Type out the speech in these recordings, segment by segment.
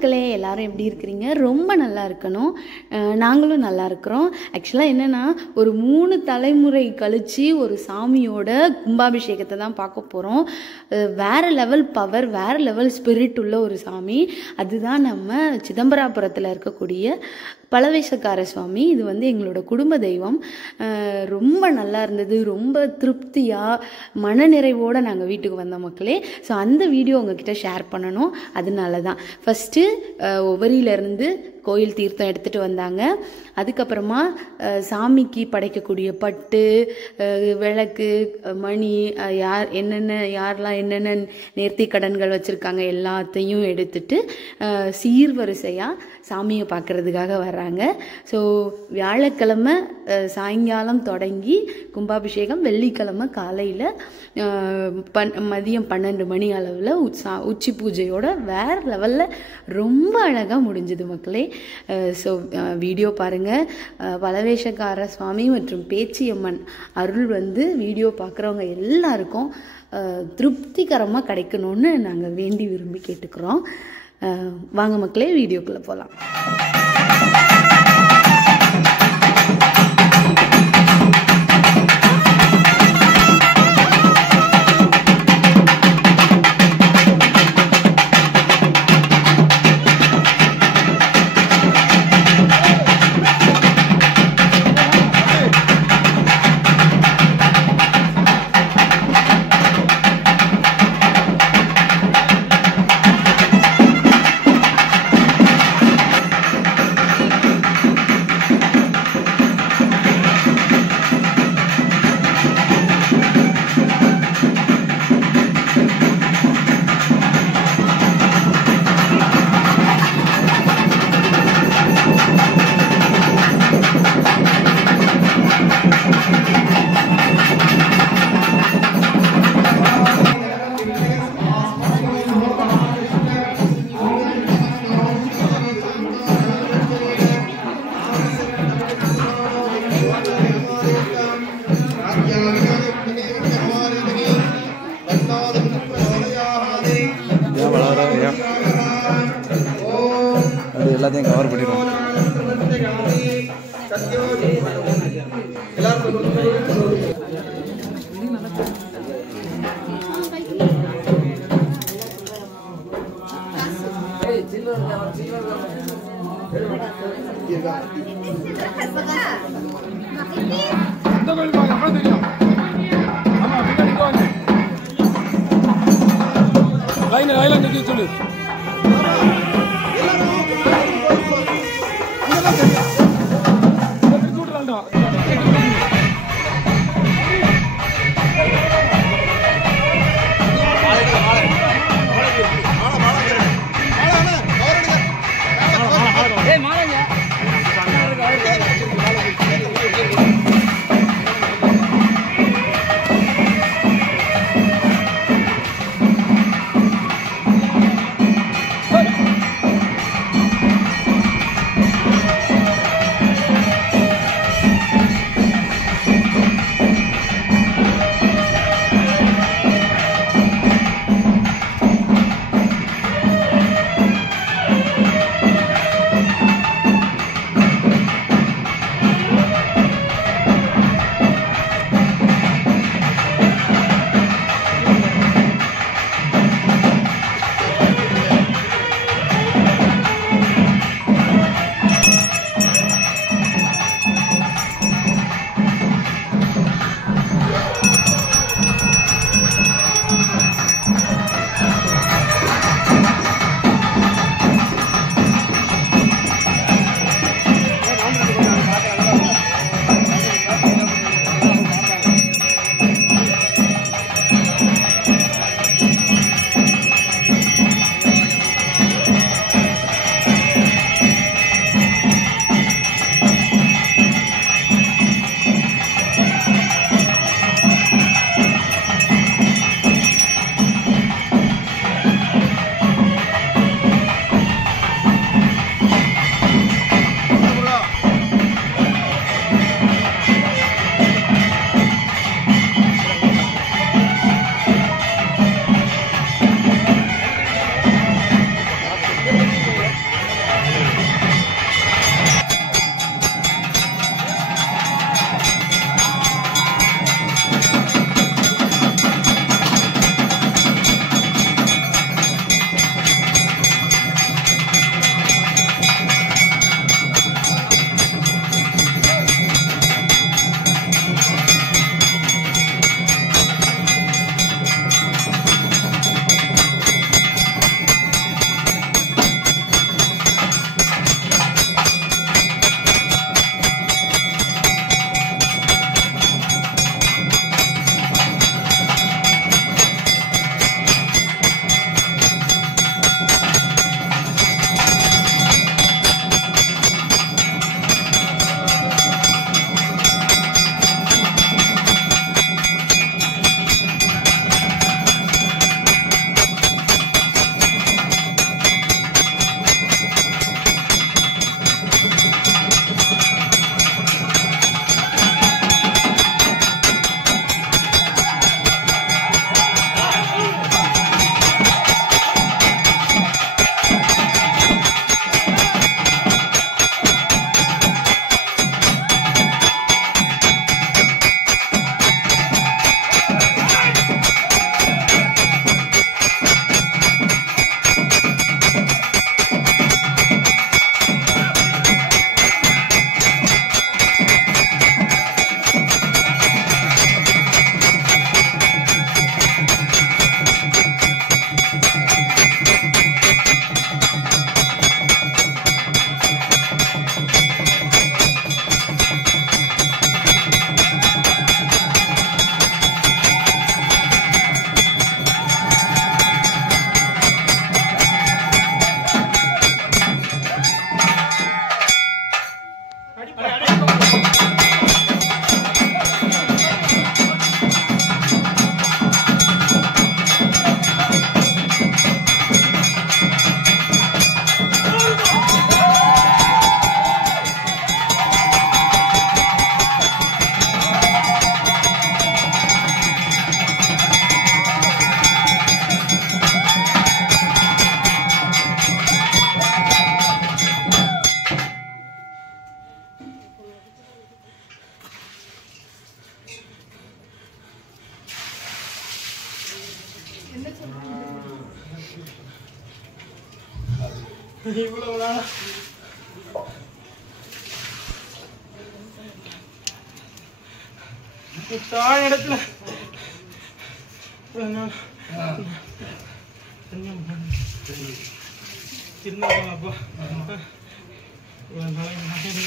மக்களே, எல்லாரும் எப்படி இருக்கிறீங்க? ரொம்ப நல்லா இருக்கணும். நாங்களும் நல்லா இருக்கிறோம். ஆக்சுவலாக என்னென்னா, ஒரு 3 தலைமுறை கழித்து ஒரு சாமியோட கும்பாபிஷேகத்தை தான் பார்க்க போகிறோம். வேறு லெவல் பவர், வேறு லெவல் ஸ்பிரிட் உள்ள ஒரு சாமி. அதுதான் நம்ம சிதம்பராபுரத்தில் இருக்கக்கூடிய பலவேஷக்கார சுவாமி. இது வந்து எங்களோட குடும்ப தெய்வம். ரொம்ப நல்லா இருந்தது. ரொம்ப திருப்தியாக மனநிறைவோடு நாங்கள் வீட்டுக்கு வந்த மக்களே. ஸோ அந்த வீடியோ உங்ககிட்ட ஷேர் பண்ணணும். அதனால தான் ஃபஸ்ட்டு ஒவரியிலேருந்து கோயில் தீர்த்தம் எடுத்துகிட்டு வந்தாங்க. அதுக்கப்புறமா சாமிக்கு படைக்கக்கூடிய பட்டு, விளக்கு, மணி, யாரெல்லாம் என்னென்ன நேர்த்தி கடன்கள் வச்சுருக்காங்க எல்லாத்தையும் எடுத்துட்டு சீர்வரிசையாக சாமியை பார்க்குறதுக்காக வர்றாங்க. ஸோ வியாழக்கிழமை சாயங்காலம் தொடங்கி கும்பாபிஷேகம் வெள்ளிக்கிழமை காலையில் மதியம் 12 மணி அளவில் உச்சி பூஜையோட வேறு லெவலில் ரொம்ப அழகாக முடிஞ்சுது மக்களே. ஸோ வீடியோ பாருங்கள். பலவேஷக்கார சுவாமி மற்றும் பேச்சியம்மன் அருள் வந்து வீடியோ பார்க்குறவங்க எல்லாருக்கும் திருப்திகரமாக கிடைக்கணும்னு நாங்கள் வேண்டி விரும்பி கேட்டுக்கிறோம். வாங்க மக்களே, வீடியோக்குள்ளே போகலாம். எல்லாத்தையும் கவர் பண்ணிடுவோம். சொல்லு இவ்வளவு நாளா தாய் இடத்துல இருந்தாப்பா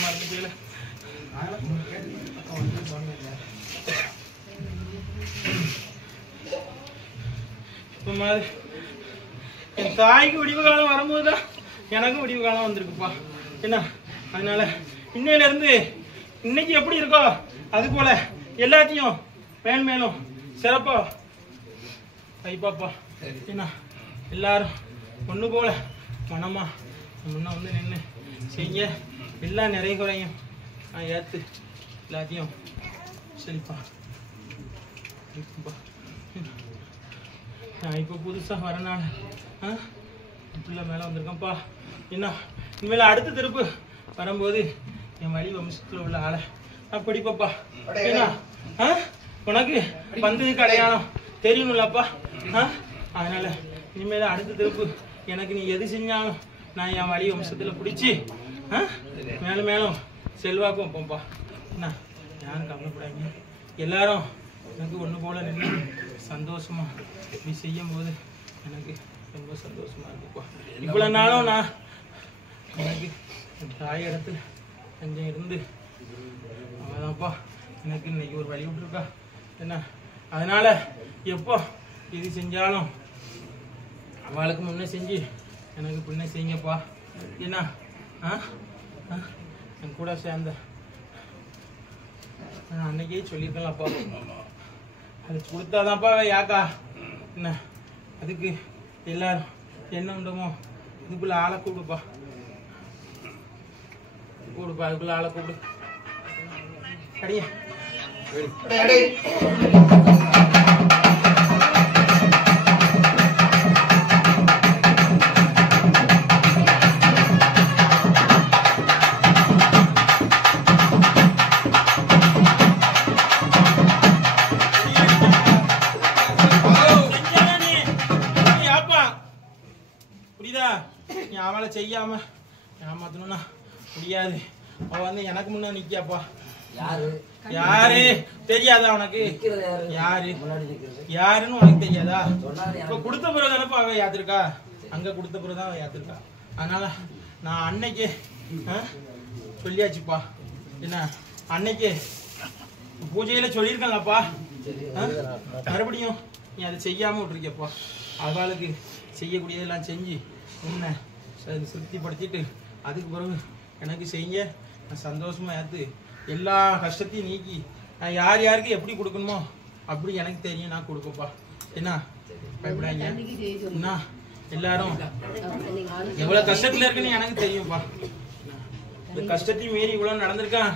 மறந்து போயில இப்ப மாதிரி என் தாய்க்கு விடிவு காலம் வரும்போதுதான் எனக்கும் விடிவு காலம் வந்திருக்குப்பா என்ன அதனால இன்னையில இருந்து இன்னைக்கு எப்படி இருக்கோ அது போல எல்லாத்தையும் மேன்மேலும் சிறப்பா கைப்பாப்பா என்ன எல்லாரும் ஒண்ணு போல மனமா முன்ன வந்து நின்று செய்ய எல்லாம் நிறைய குறையும் நான் ஏத்து எல்லாத்தையும் சரிப்பா நான் இப்போ புதுசா வரனால பிள்ளை மேல வந்திருக்கேன்ப்பா என்ன இனிமேல அடுத்த திருப்பு வரும்போது என் வழி வம்சத்துல உள்ள ஆளை நான் படிப்பப்பா என்ன உனக்கு வந்ததுக்கு அடையாளம் தெரியணும்லப்பா அதனால இனிமேல அடுத்த திருப்பு எனக்கு நீ எது செஞ்சாலும் நான் என் வழி வம்சத்துல பிடிச்சி மேலும் மேலும் செல்வாக்கும் வைப்போம்ப்பா என்ன யாரும் கவலைப்படாங்க எல்லாரும் எனக்கு ஒன்று போல நின்று சந்தோஷமா இப்படி செய்யும் போது எனக்கு ரொம்ப சந்தோஷமா இருக்குப்பா இவ்வளவு நாளும் நான் எனக்கு தாய் இடத்துல கொஞ்சம் இருந்து அவதான்ப்பா எனக்கு இன்னைக்கு ஒரு வழி விட்டுருக்கா என்ன அதனால எப்போ எது செஞ்சாலும் அவளுக்கு முன்னே செஞ்சு எனக்கு பின்னே செய்யுங்கப்பா என்ன என் கூட சேர்ந்த நான் அன்னைக்கே சொல்லியிருக்கலாம்ப்பா அது கொடுத்தாதான்ப்பா யாக்கா என்ன அதுக்கு எல்லாரும் என்ன உண்டுமோ இதுக்குள்ள ஆளை கூப்பிடுப்பா அதுக்குள்ள ஆளை கூப்பிடு அடியே புரியுதா நீ அவளை செய்யாம ஏமாத்தணும்னா முடியாது அவ வந்து எனக்கு முன்ன நிக்காப்பா யாரு தெரியாதா உனக்கு யாரு யாருன்னு உனக்கு தெரியாதா இப்ப கொடுத்த பிறகு தானப்பா அவ யாத்திருக்கா அங்க கொடுத்த பிறகுதான் அவ யாத்திருக்கா அதனால நான் அன்னைக்கு சொல்லியாச்சுப்பா என்ன அன்னைக்கு பூஜையில சொல்லியிருக்கேன்லப்பா மறுபடியும் நீ அதை செய்யாம விட்டுருக்கப்பா அவளுக்கு செய்யக்கூடியதெல்லாம் செஞ்சு உன்னை திருப்திப்படுத்திட்டு அதுக்கு பிறகு எனக்கு செய்ய நான் சந்தோஷமா ஏத்து எல்லா கஷ்டத்தையும் நீக்கி நான் யார் யாருக்கு எப்படி கொடுக்கணுமோ அப்படி எனக்கு தெரியும் நான் கொடுப்பப்பா என்ன பயப்படாங்க என்ன எல்லாரும் எவ்வளவு கஷ்டத்துல இருக்குன்னு எனக்கு தெரியும்ப்பா இந்த கஷ்டத்தையும் மீறி இவ்வளவு நடந்திருக்கான்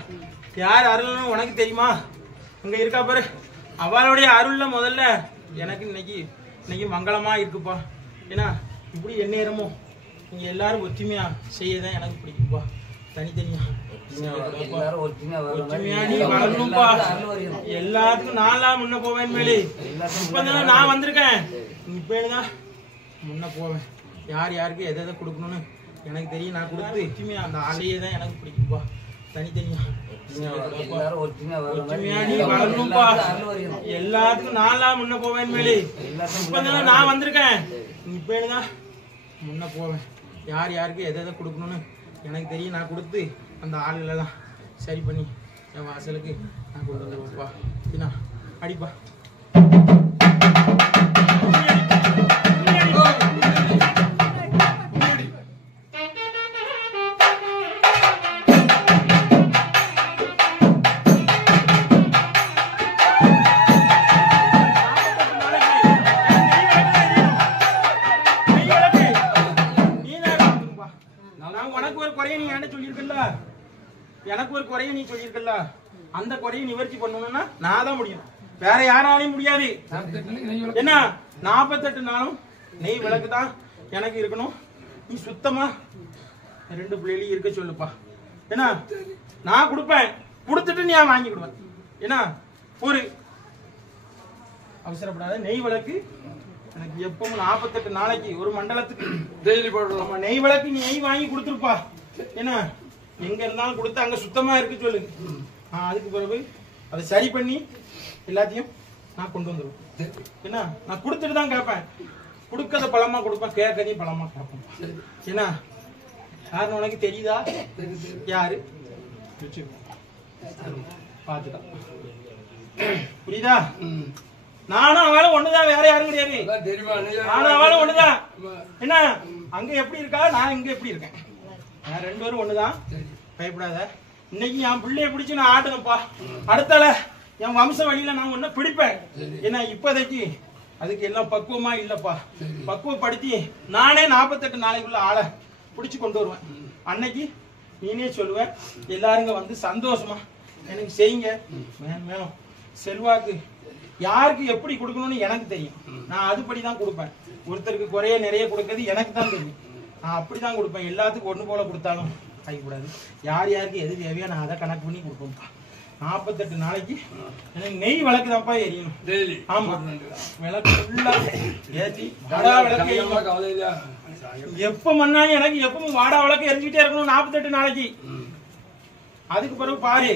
யார் அருள்னு உனக்கு தெரியுமா அங்க இருக்கா பாரு அவளுடைய அருள்ல முதல்ல எனக்கு இன்னைக்கு மங்களமா இருக்குப்பா ஏன்னா இப்படி எந்நேரமும் நீங்க எல்லாரும் ஒற்றுமையா செய்யதான் எனக்கு பிடிக்கும்பா தனித்தனியா ஒற்றுமையா நீ வளரணும்பா எல்லாத்துக்கும் நான்லாம் முன்ன போவேன் மேலே இப்பதானே நான் வந்திருக்கேன் இப்பதான் முன்ன போவேன் யார் யாருக்கு எதை எதை கொடுக்கணும்னு எனக்கு தெரியும் நான் கொடுத்து ஒற்றுமையா அந்த ஆளையே தான் எனக்கு பிடிக்கும்பா தனித்தனியா ஒற்றுமையா நீ வளரணும்பா எல்லாத்துக்கும் நான்லாம் முன்ன போவேன் மேலே இப்பதானே நான் வந்திருக்கேன் இப்பதான் முன்ன போவேன் யார் யாருக்கு எதை எதை கொடுக்கணும்னு எனக்கு தெரியும் நான் கொடுத்து அந்த ஆளுலாம் சரி பண்ணி என் வாசலுக்கு நான் கொண்டு வந்துருவேன்ப்பா என்ன அடிப்பா எனக்கு ஒரு குறைய நீ சொல்லியிருக்கல அந்த குறையை நிவர்த்தி பண்ணணும்னா நான் தான் முடியும் வேற யாராலையும் முடியாது என்ன 48 நாளும் நெய் விளக்கு தான் எனக்கு இருக்கணும் நீ சுத்தமா 2 பிள்ளைகளையும் இருக்க சொல்லுப்பா என்ன நான் கொடுப்பேன் கொடுத்துட்டு நீ வாங்கி கொடுவேன் என்ன ஒரு அவசரப்படாத நெய் விளக்கு எனக்கு எப்பவும் 48 நாளைக்கு ஒரு மண்டலத்துக்கு டெய்லி போடுறோம். நெய் விளக்கு நெய் வாங்கி கொடுத்துருப்பா. ஏன்னா எங்க இருந்தாலும் கொடுத்து அங்க சுத்தமா இருக்கு சொல்லு. அதுக்கு பிறகு அதை சரி பண்ணி எல்லாத்தையும் நான் கொண்டு வந்துடுவேன். ஏன்னா நான் கொடுத்துட்டு தான் கேட்பேன். கொடுக்கறத பழமா கொடுப்பேன், கேட்கறதையும் பழமா கேட்பேன். ஏன்னா யாருன்னு உனக்கு தெரியுதா? யாரு பாத்துதான். புரியுதா? நானும் அவளும் ஒண்ணுதான், வேற யாரும் கிடையாது. நானும் அவளும் ஒண்ணுதான். என்ன அங்க எப்படி இருக்கா, நான் இங்க எப்படி இருக்கேன், நான் 2 பேரும் ஒண்ணுதான். பயப்படாத. இன்னைக்கு என் பிள்ளைய பிடிச்சு நான் ஆட்டணும்ப்பா. அடுத்தால என் வம்ச வழியில நான் ஒன்னும் பிடிப்பேன். ஏன்னா இப்போதைக்கு அதுக்கு எல்லாம் பக்குவமா இல்லப்பா. பக்குவப்படுத்தி நானே 48 நாளைக்குள்ள ஆளை பிடிச்சு கொண்டு வருவேன். அன்னைக்கு நீனே சொல்லுவேன், எல்லாருங்க வந்து சந்தோஷமா எனக்கு செய்யுங்க. மேலும் செல்வாக்கு யாருக்கு எப்படி கொடுக்கணும்னு எனக்கு தெரியும். நான் அதுபடிதான் கொடுப்பேன். ஒருத்தருக்கு குறைய நிறைய கொடுக்கறது எனக்கு தான் தெரியும். நான் அப்படிதான் கொடுப்பேன். எல்லாத்துக்கும் ஒண்ணு போல கொடுத்தாலும் கைக்கூடாது. யார் யாருக்கு எது தேவையோ நான் அதை கணக்கு பண்ணி கொடுப்பேன்ப்பா. 48 நாளைக்கு எனக்கு நெய் விளக்கு தான்ப்பா எரியணும். ஆமா, விளக்கு ஃபுல்லா ஏற்றி வாடா விளக்கு எப்ப மண்ணாலும் எனக்கு எப்பவும் வாடா விளக்கு எரிஞ்சுக்கிட்டே இருக்கணும் 48 நாளைக்கு. அதுக்கு பிறகு பாரு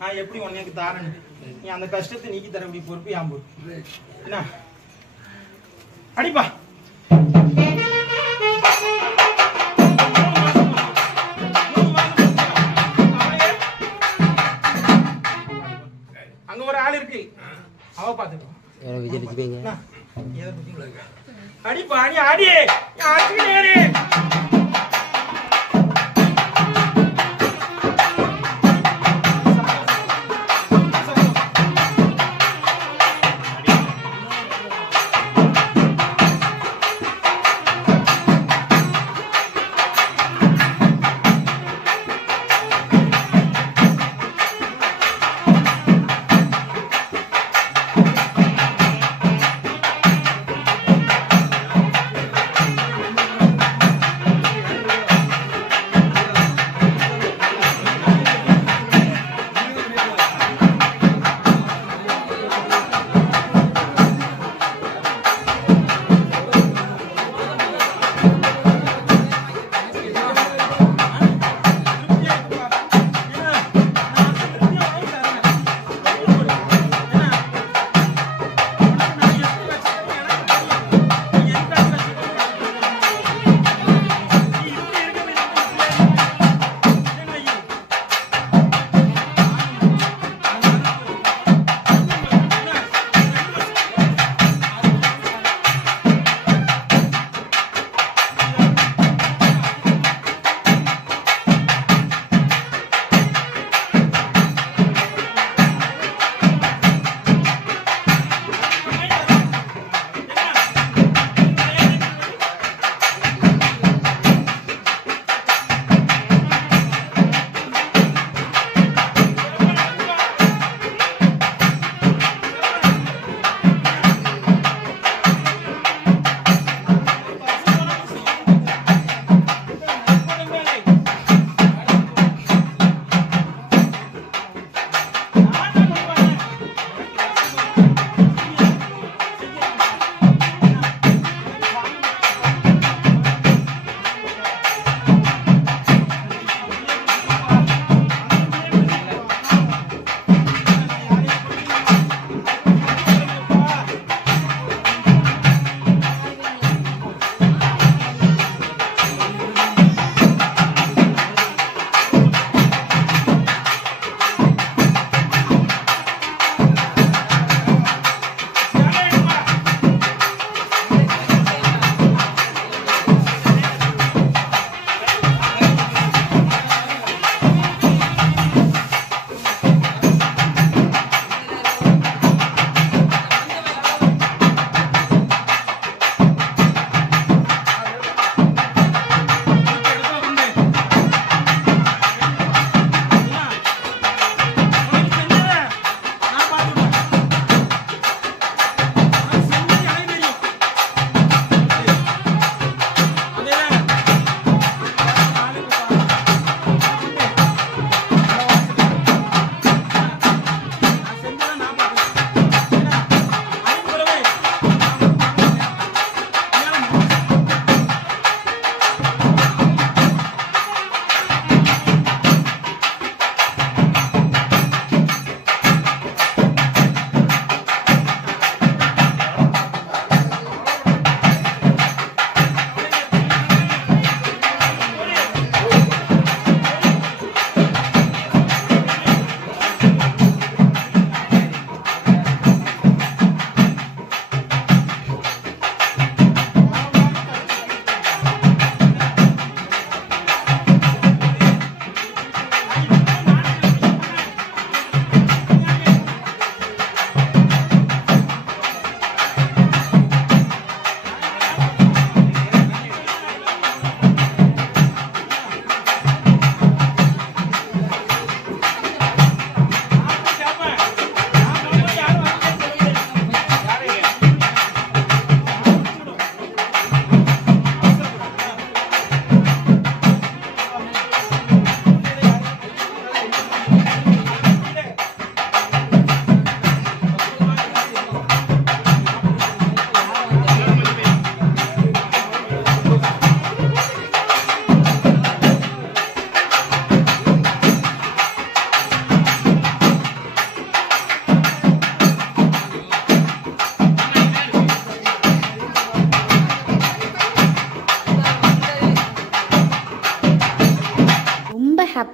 நான் எப்படி உனக்கு தாரேன்னு. நீ அந்த கஷ்டத்தை நீக்கி தரக்கூடிய பொறுப்பு என் பொறுப்பு. என்ன அடிப்பா. அங்க ஒரு ஆள் இருக்கு, அவ பாத்துக்கோ. அடிப்பா, நீ ஆடி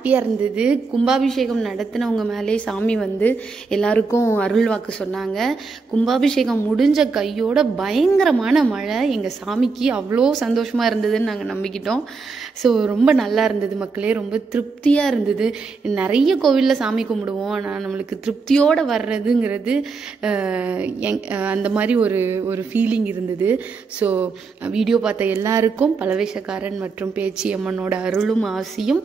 ஹாப்பியாக இருந்தது. கும்பாபிஷேகம் நடத்தினவங்க மேலே சாமி வந்து எல்லாருக்கும் அருள் வாக்கு சொன்னாங்க. கும்பாபிஷேகம் முடிஞ்ச கையோட பயங்கரமான மழை. எங்கள் சாமிக்கு அவ்வளோ சந்தோஷமாக இருந்ததுன்னு நாங்கள் நம்பிக்கிட்டோம். ஸோ ரொம்ப நல்லா இருந்தது மக்களே, ரொம்ப திருப்தியாக இருந்தது. நிறைய கோவிலில் சாமி கும்பிடுவோம், ஆனால் நம்மளுக்கு திருப்தியோடு வர்றதுங்கிறது அந்த மாதிரி ஒரு ஃபீலிங் இருந்தது. ஸோ வீடியோ பார்த்த எல்லாருக்கும் பலவேஷக்காரன் மற்றும் பேச்சியம்மனோட அருளும் ஆசியும்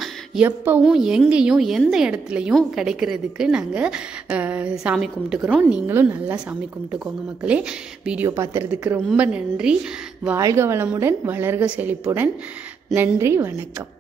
எப்பவும் எங்கேயும் எந்த இடத்துலையும் கிடைக்கிறதுக்கு நாங்கள் சாமி கும்பிட்டுக்கிறோம். நீங்களும் நல்லா சாமி கும்பிட்டுக்கோங்க மக்களே. வீடியோ பார்த்ததுக்கு ரொம்ப நன்றி. வாழ்க வளமுடன், வளர்க செழிப்புடன். நன்றி, வணக்கம்.